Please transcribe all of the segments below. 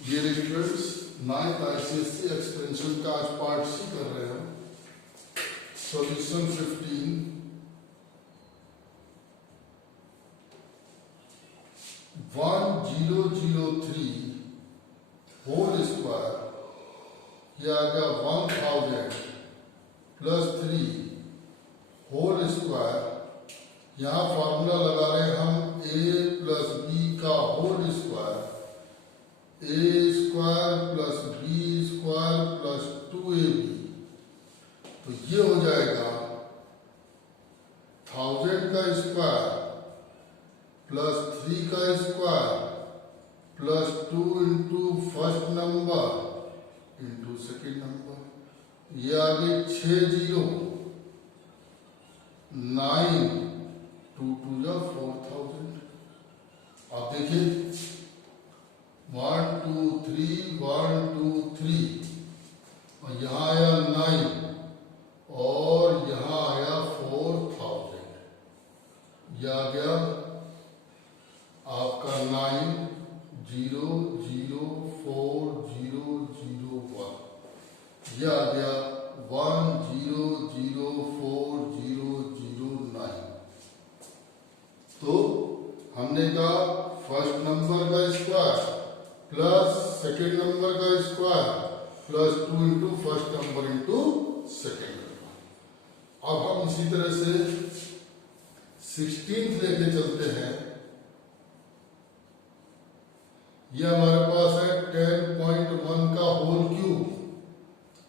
Dear students, 9th ICSE expansion का आज part सी कर रहे हैं। सॉल्यूशन 15 1003 होल स्क्वायर, यह आ गया 1000 प्लस 3 होल स्क्वायर। यहाँ फॉर्मूला लगा रहे हैं हम a प्लस बी का whole square, a square plus B square plus 2ab। तो ये हो जाएगा 1000 का स्क्वायर प्लस 3 का square plus 2 into first number into second number. ये आ गए 6 0 9 2 2 या 4000। आप देखिए 1 2 3 1 2 3 और यहाँ आया 9 और यहाँ आया 4000। यह आ गया आपका 9 0 0 4 0 0 1। यह आ गया 1 0 0 4 0 0 9। तो हमने कहा फर्स्ट नंबर का स्क्वायर प्लस सेकेंड नंबर का square plus 2 into first number into second number. अब हम इसी तरह से 16th लेके चलते हैं। यह हमारे पास है 10.1 का होल क्यूब।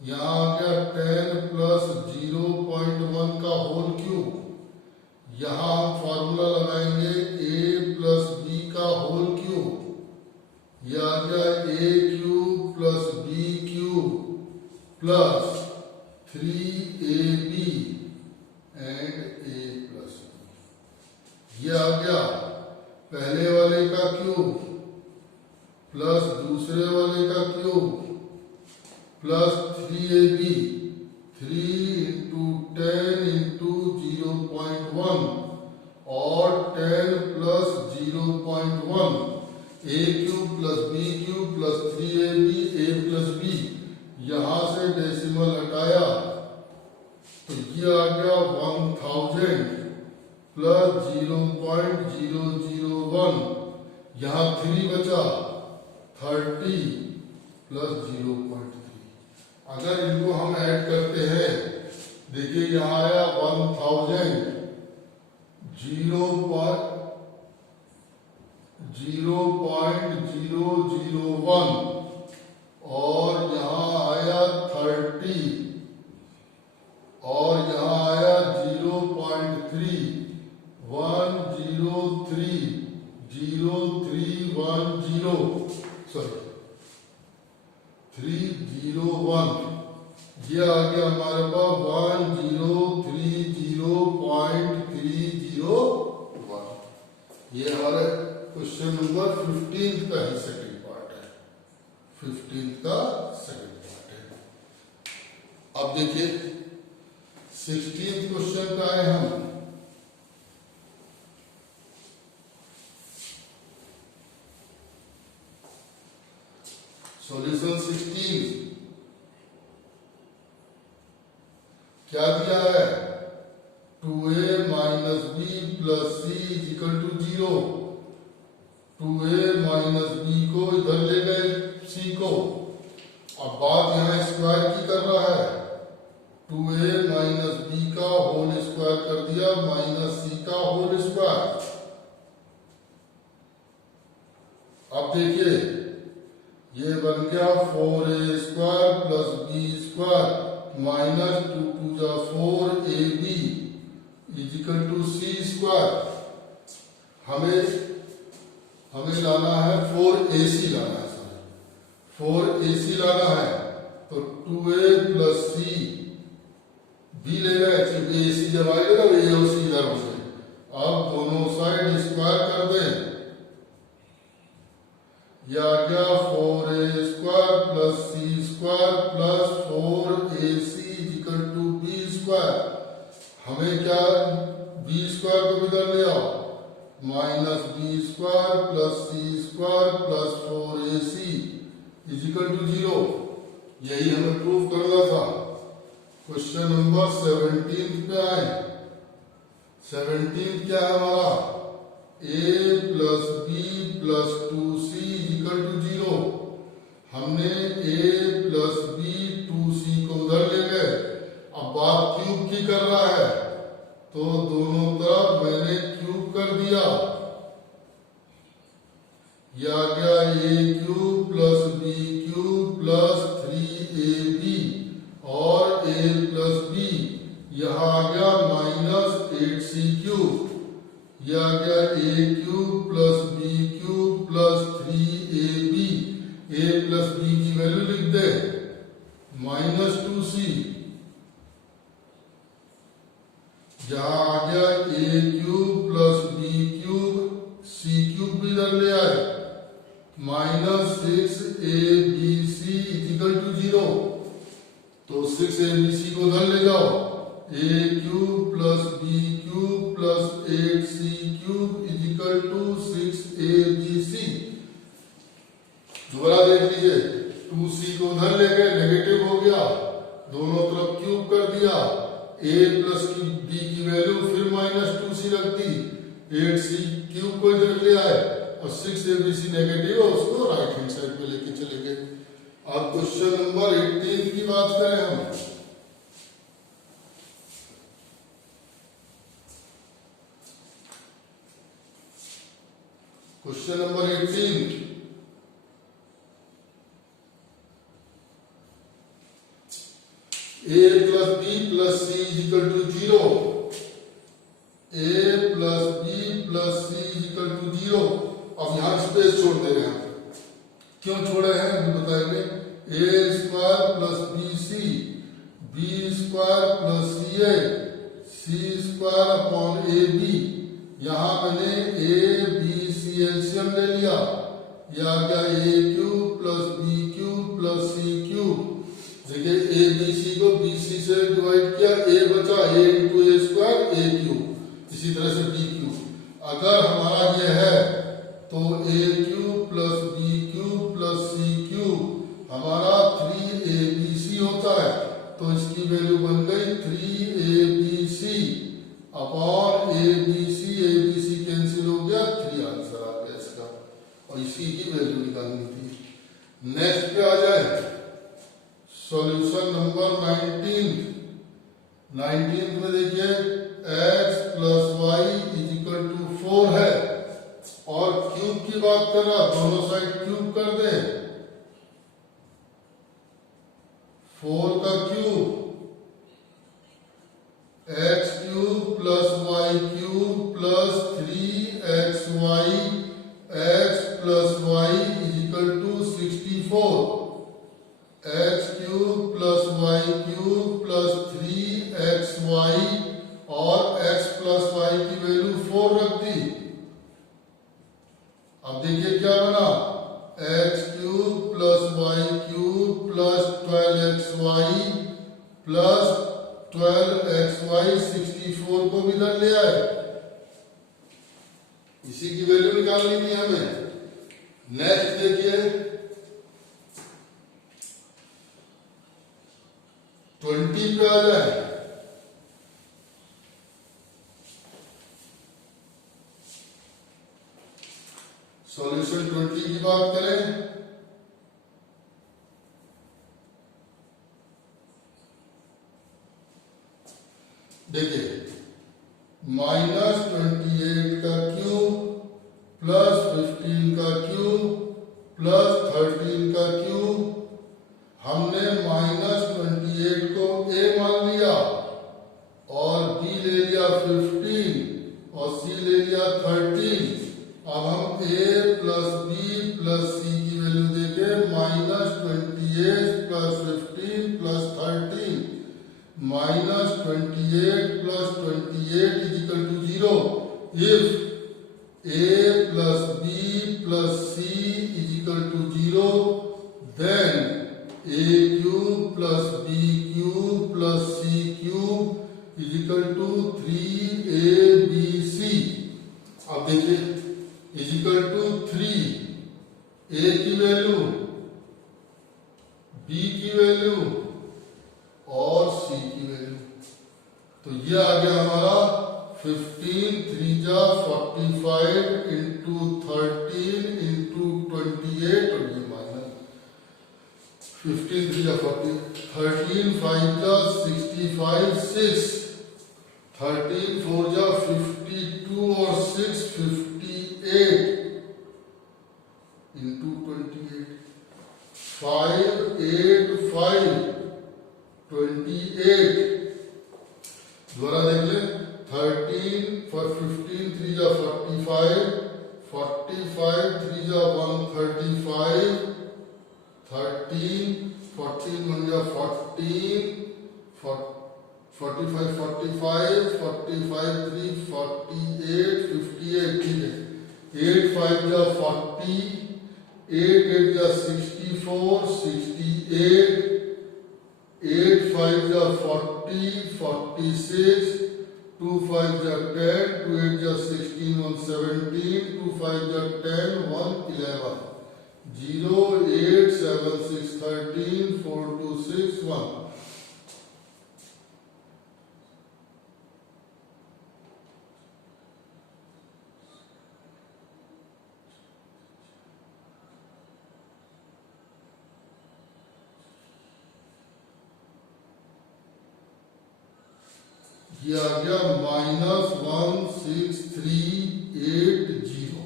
यहाँ आ गया 10 प्लस 0.1 का होल क्यूब। यहाँ हम फॉर्मूला लगाएंगे a प्लस बी का होल क्यूब। यह आ गया a cube plus B cube plus 3ab and a plus B. यह आ गया पहले वाले का क्यूब प्लस दूसरे वाले का cube plus 3ab 3 into 10 into 0.1 और 10 plus 0.1 a cube plus B cube plus 3ab a plus B. यहां से डेसिमल हटाया तो ये आ गया 1000 प्लस 0.001। यहाँ 3 बचा 30 प्लस 0.3। अगर इनको हम ऐड करते हैं, देखिए यहाँ आया 1000 0.001 और यहाँ आया 30 और यहाँ आया 0.3 103 0310 सॉरी 301। ये आ गया हमारे पास 1030.301। ये हमारे क्वेश्चन नंबर 15 का ही सेकंड पार्ट है। 15 का सेकंड पार्ट है। अब देखिए 16th क्वेश्चन का है हम। सॉल्यूशन 16 क्या दिया है? 2a minus B plus C is equal to 0। 2a minus B को इधर ले गए सी को। अब बात यहाँ स्क्वायर की कर रहा है। 2a माइनस बी का होल स्क्वायर कर दिया माइनस सी का होल स्क्वायर। अब देखिए ये बन गया 4a square plus B square minus 2 2 जा 4ab is equal to C square. हमें लाना है 4ac लाना है, सर 4ac लाना है। तो 2a प्लस सी बी ले गए, ac जब आएगा ना a और c इधर होंगे। अब दोनों साइड स्क्वायर कर दें। यह आ गया 4a square plus C square plus 4ac equal to B square. हमें क्या बी स्क्वायर को इधर ले आओ, minus B square plus C square plus 4ac is equal to 0। यही हमें प्रूव करना था। क्वेश्चन नंबर 17 पे आए। 17 क्या है हमारा? a plus B plus 2c is equal to 0। हमने a प्लस बी 2c को उधर ले गए। अब बात क्यूब की कर रहा है तो दोनों तरफ मैंने क्यूब कर दिया। यह आ गया a cube plus b cube plus 3ab और a प्लस b यह आ गया माइनस 8c क्यूब। यह आ गया a cube plus b cube plus 3ab। a plus b की वैल्यू लिख दे माइनस 2c। जहां आ गया a cube plus b cube c cube भी इधर ले आए माइनस 6abc इक्वल टू 0। तो 6abc को उधर ले जाओ। a cube plus b cube plus 8c cube equal to 6abc। दोबारा देख लीजिए, 2c को उधर ले गए, नेगेटिव हो गया, दोनों तरफ क्यूब कर दिया। a प्लस b की वैल्यू फिर माइनस 2c रख दी। 8c क्यूब को इधर ले आए और 6abc नेगेटिव है, उसको राइट हैंड साइड पे लेके चले गए। अब क्वेश्चन नंबर 18 की बात करें हम। Question number 18 a plus b plus c is equal to 0। a plus b plus c is equal to 0। अब यहां स्पेस छोड़ दे रहे हैं। क्यों छोड़े हैं अभी बताएंगे। a square plus bc b square plus ca c square upon ab। यहां मैंने a b c एलसीएम ले लिया। यह आ गया a cube plus b cube plus c cube. देखिए a b c को b c से डिवाइड किया, a बचा a into a square a cube. इसी तरह से b क्यूब। अगर हमारा ये है तो a cube plus b cube plus c cube हमारा 3abc होता है। तो इसकी वैल्यू बन गई 3abc upon abc। abc cancel हो गया, 3 आंसर आ गया इसका। और इसी की वैल्यू निकालनी थी। नेक्स्ट पे आ जाए, सॉल्यूशन नंबर 19 में देखिए x plus Y is equal to 4 है और क्यूब की बात कर रहा, दोनों साइड क्यूब कर दे। 4 का cube x cube plus Y cube plus 3xy x plus Y is equal to 64। x cube plus Y cube plus 3xy और x प्लस वाई की वैल्यू 4 रख दी। अब देखिए क्या बना, x cube plus Y cube plus 12xy plus 12xy 64 को भी इधर ले आए। इसी की वैल्यू निकालनी थी हमें। नेक्स्ट देखिए 20 पे आ जाए। सॉल्यूशन 20 की बात करें, देखिए -28 का क्यूब प्लस 15 का क्यूब प्लस 13 का क्यूब। हमने -28 को a मान लिया और b ले लिया 15 और c ले लिया 13। अब हम a plus b plus c की वैल्यू देखें, -28 plus 15 plus 13 -28 plus 28 is equal to 0 if a plus b plus c is equal to 0 then a cube plus b cube plus c cube is equal to 3abc। अब देखिए is equal to 3 a की value B की value और C की value. तो ये आ गया हमारा 15 3 जा 45 इंटू 13 इंटू 28 और ये माइनस 15 3 जा 40, 13 5 जा 65 6, 13 4 जा 52 और 6 58 इंटू 28, 5 8 5 28। दोबारा देख ले, 13 for 15 3 जा 45, 45 3 जा 135, 13 14 1 जा 14, 45 45 45 3 48 58, ठीक है। 8 5 जा 40, 8 8 जा 64 68, 8 5 जा 40 46, 2 5 जा 10, 2 8 जा 16 1 17, 2 5 जा 10 1 11, 0 8 7 6 13 4 2 6 1। ये आ गया -16380।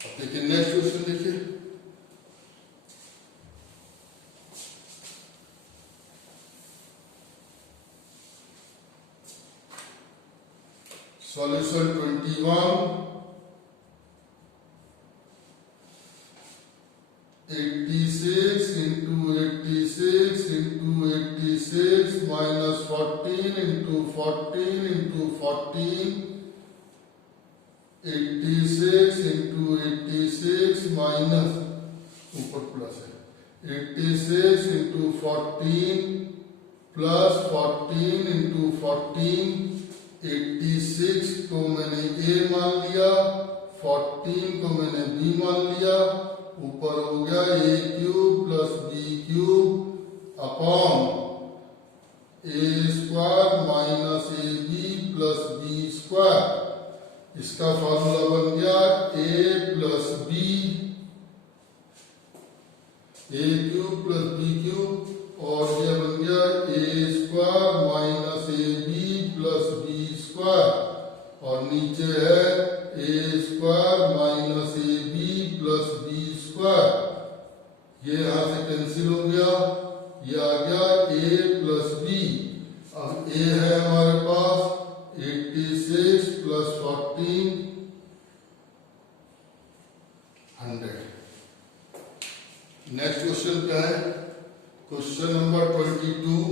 अब देखिए नेक्स्ट क्वेश्चन देखिए, solution 21 86 into 86 into 86 minus 14 into 14 into 14, 86 into 86 minus ऊपर प्लस है 86 into 14 plus 14 into 14, 86 को मैंने A मान लिया, 14 को मैंने B मान लिया, ऊपर हो गया a cube plus B cube upon A square minus A B plus B square. इसका फॉर्मूला बन गया a plus B, A cube plus B cube, और यह बन गया A square minus A B plus B square, और नीचे है A square minus A B plus B square. ये यहां से कैंसिल हो गया, ये आ गया a प्लस बी। अब a है हमारे पास 86 प्लस 14 100। नेक्स्ट क्वेश्चन क्या है, question number 22,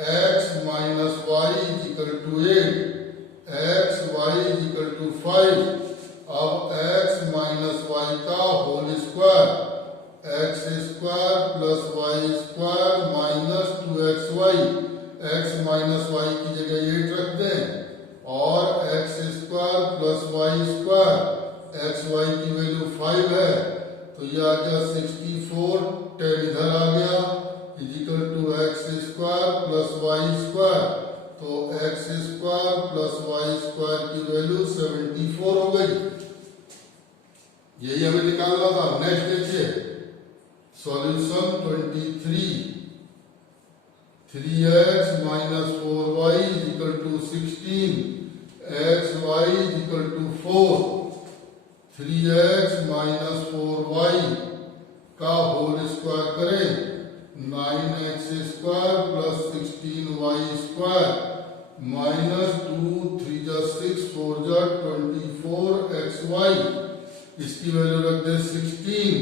x minus y is equal to 8, x y is equal to 5। अब x minus y का whole square, x square plus y square minus 2xy, x minus y की जगह 8 रख दें, और x square plus y square, x y की value 5 है, तो यह आ गया 64, 10 इधर आ गया, is equal to X square plus Y square, तो X square plus Y square की वैल्यू 74 हो गई। यही हमें निकालना था। नेक्स्ट देखिए, solution 23, 3x minus 4y is equal to 16, xy is equal to 4, 3x minus 4y का होल स्क्वायर करें, 9x square plus 16y square minus 2 3 जा 6 4 जा 24xy, इसकी वैल्यू रख दे 16,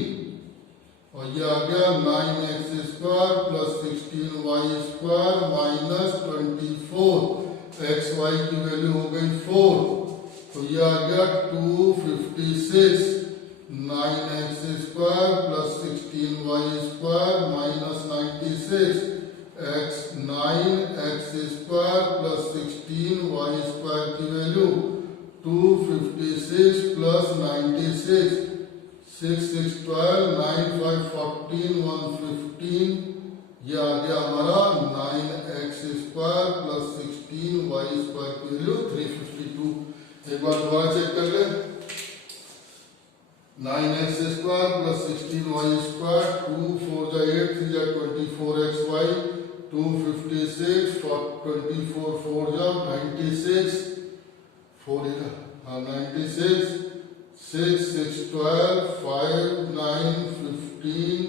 और ये आ गया 9x square plus 16y square minus 24xy की वैल्यू हो गई 4, तो ये आ गया 256, 9x square plus 16y square minus 96, x 9x square plus 16y square की वैल्यू 256 प्लस 96, 6 6 12, 9 5 14, 115, ये आ गया हमारा 9x square plus 16y square की वैल्यू 352। एक बार दोबारा चेक कर ले। 9x square plus 16y square, 2 4 जा 8, 3 जा 24xy, 256 24 4 जा 96, 4 96, 6 6 12, 5 9 15,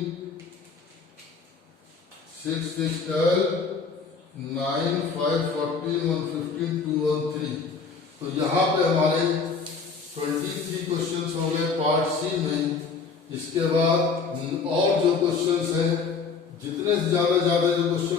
6 6 12, 9 5 14, 115, 213। तो यहाँ पे हमारे 23 क्वेश्चंस हो गए पार्ट सी में। इसके बाद और जो क्वेश्चंस हैं, जितने से ज्यादा जो क्वेश्चन